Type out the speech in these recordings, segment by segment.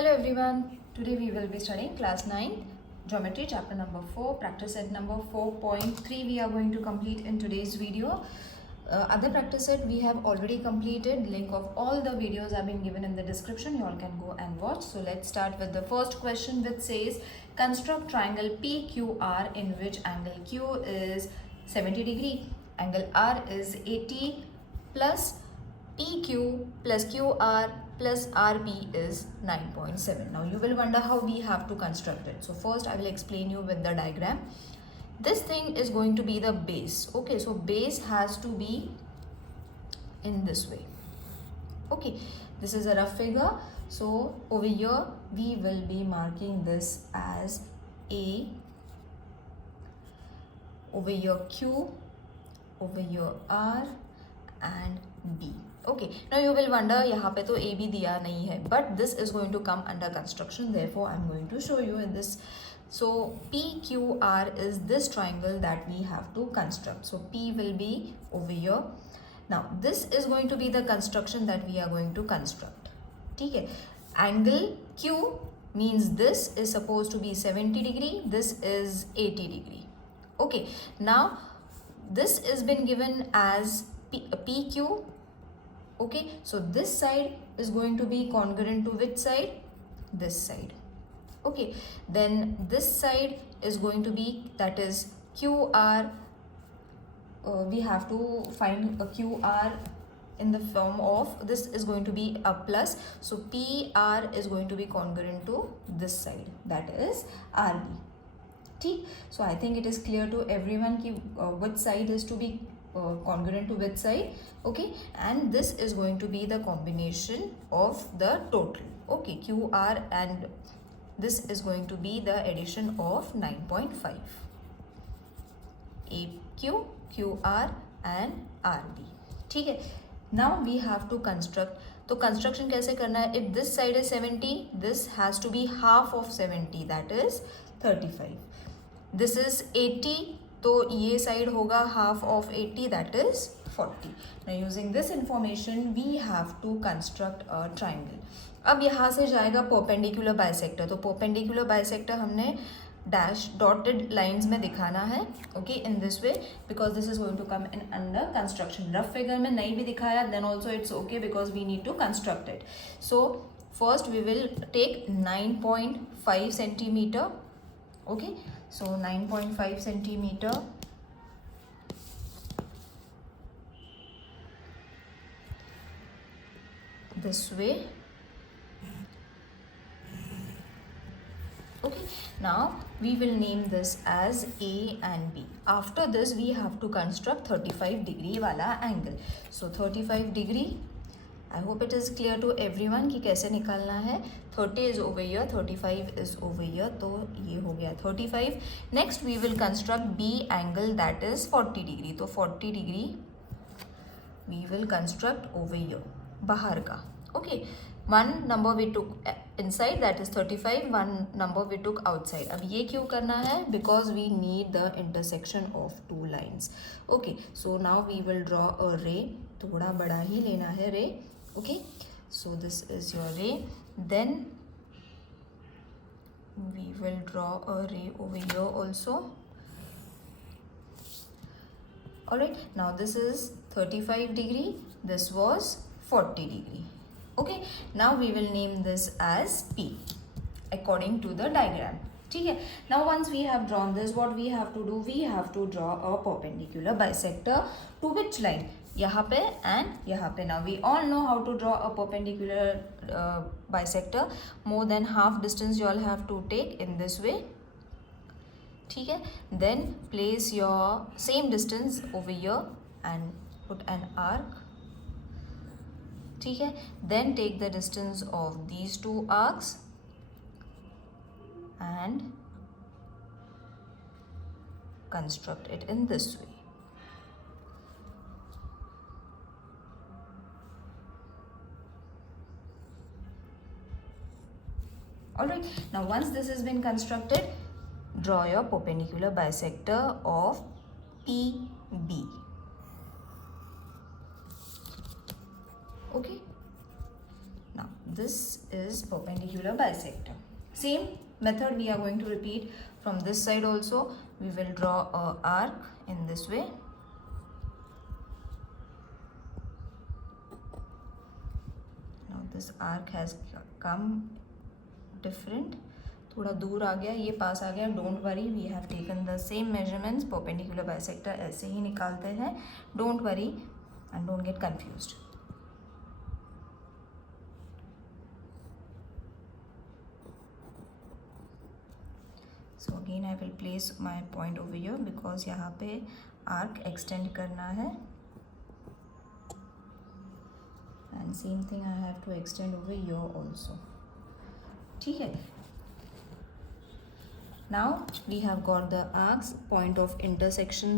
Hello everyone, today we will be studying class 9 geometry chapter number 4 practice set number 4.3 we are going to complete in today's video. Other practice set we have already completed. Link of all the videos have been given in the description. You all can go and watch. So let's start with the first question, which says construct triangle PQR in which angle Q is 70 degree, angle R is 80 plus PQ plus QR plus RP is 9.7. Now you will wonder how we have to construct it. So first I will explain you with the diagram. This thing is going to be the base. Okay, so base has to be in this way. Okay, this is a rough figure. So over here we will be marking this as A, over here Q, over here R and B. Okay, now you will wonder यहाँ पे तो A B दिया नहीं है, but this is going to come under construction. Therefore, I'm going to show you in this. So PQR is this triangle that we have to construct. So P will be over here. Now this is going to be the construction that we are going to construct. ठीक है? Angle Q means this is supposed to be 70 degree. This is 80 degree. Okay. Now this is been given as PQ. Okay, so this side is going to be congruent to which side? This side. Okay, then this side is going to be, that is QR. We have to find a QR in the form of, this is going to be a plus. So PR is going to be congruent to this side, that is RB. Okay, so I think it is clear to everyone which side is to be congruent to which side. Okay, and this is going to be the combination of the total. Okay, QR, and this is going to be the addition of 9.5. AQ, QR and RB. ठीक है, now we have to construct. तो construction कैसे करना है? If this side is 70, this has to be half of 70, that is 35. This is 80, तो ये side होगा half of 80, that is 40. Now using this information we have to construct a triangle. अब यहाँ से जाएगा perpendicular bisector. तो perpendicular bisector हमने dash dotted lines में दिखाना है. Okay, in this way, because this is going to come in under construction. Rough figure में नहीं भी दिखाया, then also it's okay because we need to construct it. So first we will take 9.5 centimeter. Okay, so 9.5 centimeter. This way. Okay, now we will name this as A and B. After this we have to construct 35 degree wala angle. So 35 degree, I hope it is clear to everyone कि कैसे निकालना है. 30 is over here, 35 is over here, तो ये हो गया 35. Next we will construct B angle, that is 40 degree. तो 40 degree we will construct over here, बाहर का. Okay, one number we took inside, that is 35, one number we took outside. अब ये क्यों करना है? Because we need the intersection of two lines. Okay, so now we will draw a ray. थोड़ा बड़ा ही लेना है ray. Okay, so this is your ray. Then we will draw a ray over here also. Alright, now this is 35 degree, this was 40 degree. Okay, now we will name this as P according to the diagram. ठीक है, now once we have drawn this, what we have to do? We have to draw a perpendicular bisector to which line? यहाँ पे and यहाँ पे. Now we all know how to draw a perpendicular bisector. More than half distance you all have to take in this way. ठीक है, then place your same distance over here and put an arc. ठीक है, then take the distance of these two arcs and construct it in this way. Alright, now once this has been constructed, draw your perpendicular bisector of PB. Okay, now this is perpendicular bisector. Same method we are going to repeat from this side also. We will draw a arc in this way. Now this arc has come different, थोड़ा दूर आ गया, ये पास आ गया. Don't worry, we have taken the same measurements. Perpendicular bisector ऐसे ही निकालते हैं. Don't worry and don't get confused. So again I will place my point over here because यहाँ पे आर्क एक्सटेंड करना है. And same thing I have to extend over here also. ठीक है. Now we have got the arcs. Point of intersection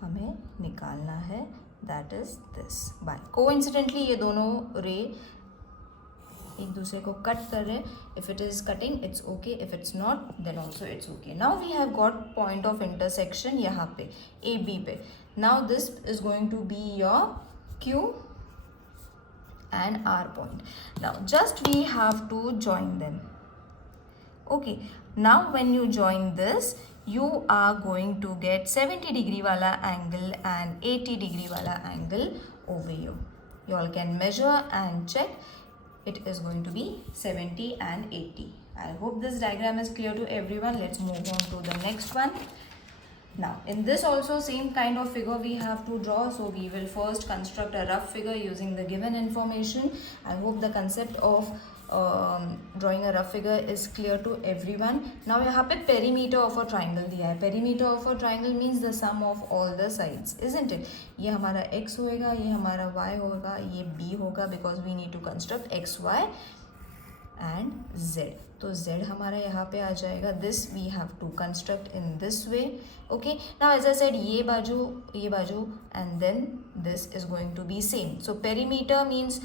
हमें निकालना है. That is this. By coincidentally ये दोनों रे एक दूसरे को कट कर रहे. If it is cutting, it's okay. If it's not, then also it's okay. Now we have got point of intersection यहाँ पे AB पे. Now this is going to be your Q and R point. Now just we have to join them. Okay, now when you join this, you are going to get 70 degree wala angle and 80 degree wala angle over here. You all can measure and check. It is going to be 70 and 80. I hope this diagram is clear to everyone. Let's move on to the next one. Now in this also same kind of figure we have to draw. So we will first construct a rough figure using the given information. I hope the concept of drawing a rough figure is clear to everyone. Now यहाँ पे perimeter of a triangle दिया है. Perimeter of a triangle means the sum of all the sides, isn't it? ये हमारा x होएगा, ये हमारा y होगा, ये b होगा because we need to construct x, y and z. तो z हमारा यहाँ पे आ जाएगा. This we have to construct in this way. Okay. Now as I said, ये बाजू and then this is going to be same. So perimeter means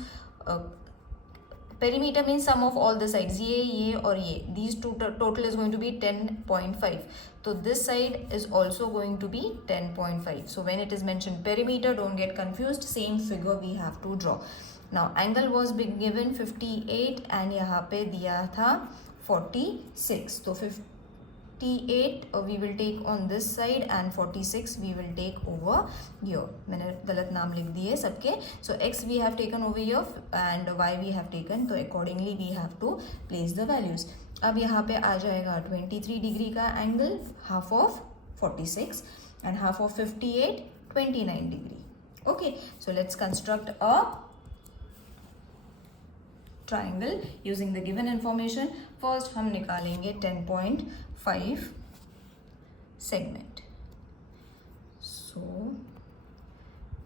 sum of all the sides. ये और ये. These two total is going to be 10.5. So this side is also going to be 10.5. So when it is mentioned perimeter, don't get confused. Same figure we have to draw. Now angle was being given 58 and यहाँ पे दिया था 46. So 58 we will take on this side and 46 we will take over here. मैंने गलत नाम लिख दिए सबके. So x we have taken over here and y we have taken. तो accordingly we have to place the values. अब यहाँ पे आ जाएगा 23 डिग्री का angle, half of 46 and half of 58 29 degree. Okay, so let's construct a triangle using the given information. First हम निकालेंगे 10.5 segment. So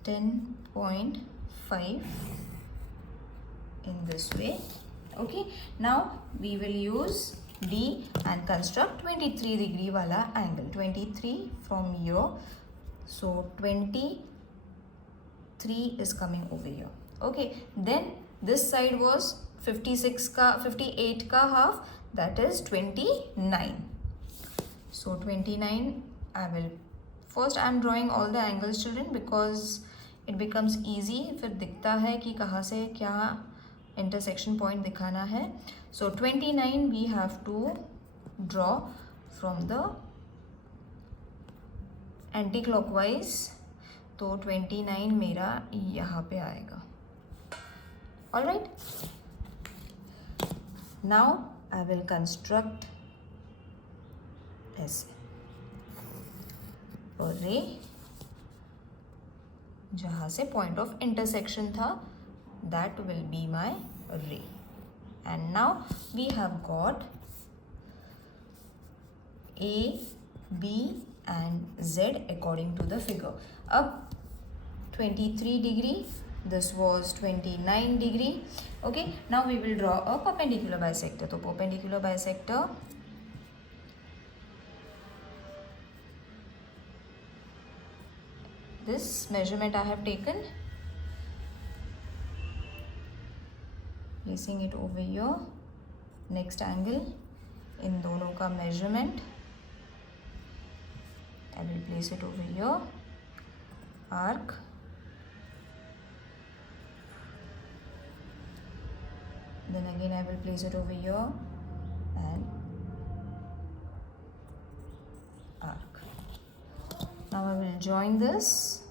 10.5 in this way. Okay, now we will use D and construct 23 degree wala angle. 23 from here. So 23 is coming over here. Okay, then this side was 58 ka half, that is 29. So 29 I am drawing all the angles, children, because it becomes easy. फिर दिखता है कि कहाँ से क्या intersection point दिखाना है. So 29 we have to draw from the anti-clockwise. तो 29 मेरा यहाँ पे आएगा. All right. Now I will construct ऐसे और रे जहाँ से point of intersection था, that will be my ray. And now we have got A, B and Z according to the figure. अब 23 degree, this was 29 degree. Okay, now we will draw a perpendicular bisector. So perpendicular bisector, this measurement I have taken, placing it over here. Next angle, इन दोनों का measurement, I will place it over here. Arc, then again I will place it over here and arc. Now I will join this.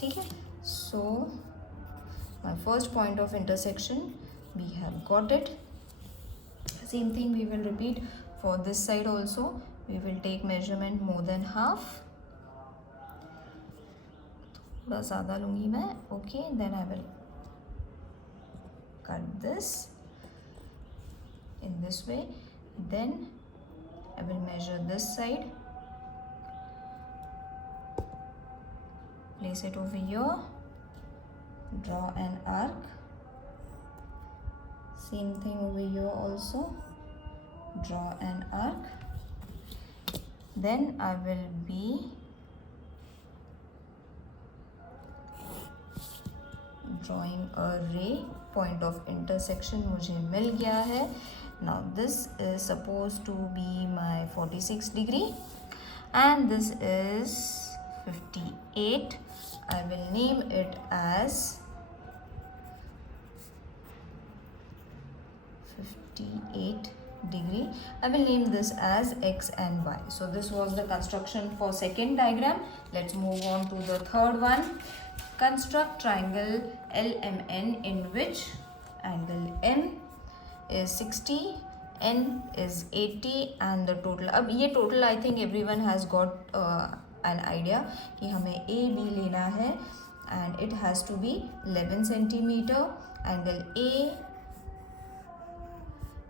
ठीक है, so my first point of intersection we have got it. Same thing we will repeat for this side also. We will take measurement more than half, थोड़ा ज़्यादा लूँगी मैं. Okay, then I will cut this in this way. Then I will measure this side, place it over here, draw an arc. Same thing over here also, draw an arc. Then I will be drawing a ray. Point of intersection मुझे मिल गया है. Now this is supposed to be my 46 degree and this is 58. I will name it as 58 degree. I will name this as X and Y. So this was the construction for second diagram. Let's move on to the third one. Construct triangle LMN in which angle M is 60, N is 80 and the total. अब ये total I think everyone has got an idea कि हमें AB लेना है and it has to be 11 centimeter. Angle A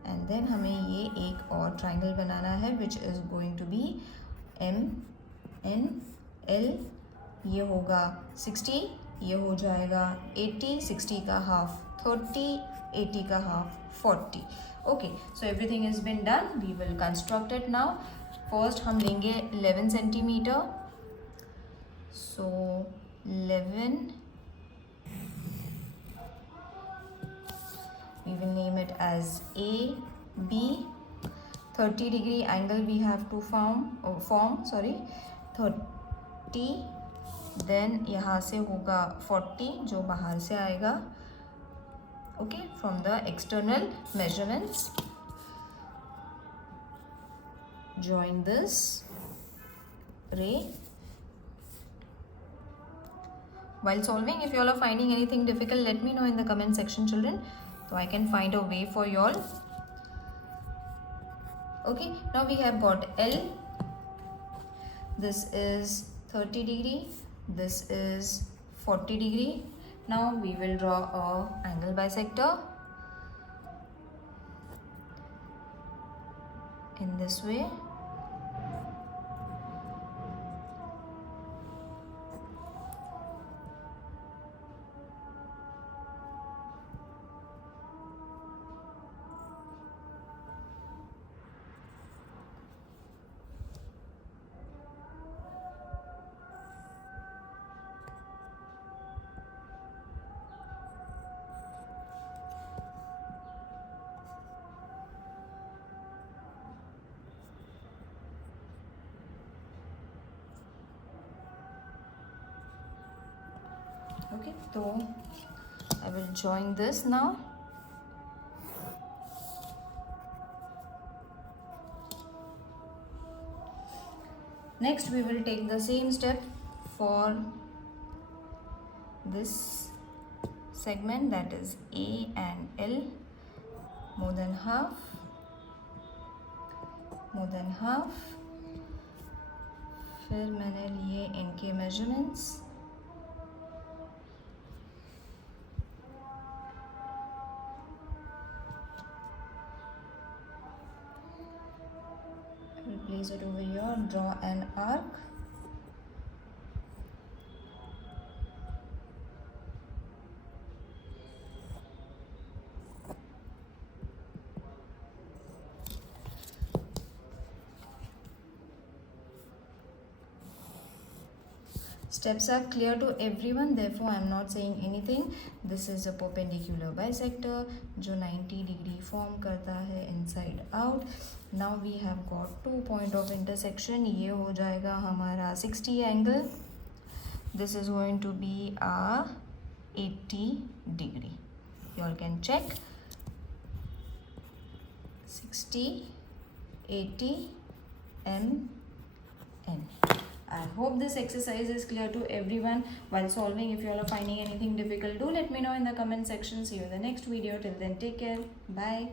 and then हमें ये एक और triangle बनाना है which is going to be M N L. ये होगा 60, ये हो जाएगा 80, 60 का हाफ 30, 80 का half 40. Okay, so everything has been done. We will construct it now. First हम लेंगे 11 centimeter. So 11, we will name it as A B. 30 degree angle we have to form 30. Then यहाँ से होगा 40 जो बाहर से आएगा. Okay, from the external measurements. Join this ray. While solving, if you all are finding anything difficult, let me know in the comment section, children, so I can find a way for you all. Okay, now we have got L. This is 30 degree. This is 40 degree. Now we will draw a angle bisector in this way. Okay, so I will join this now. Next we will take the same step for this segment, that is A and L, more than half. फिर मैंने लिए इनके measurements. Place it over here, draw an arc. Steps are clear to everyone, therefore I am not saying anything. This is a perpendicular bisector जो 90 degree form करता है inside out. Now we have got 2 point of intersection. ये हो जाएगा हमारा 60 angle. This is going to be a 80 degree. You all can check. 60, 80 mn. I hope this exercise is clear to everyone. While solving, if you all are finding anything difficult, do let me know in the comment section. See you in the next video. Till then, take care. Bye.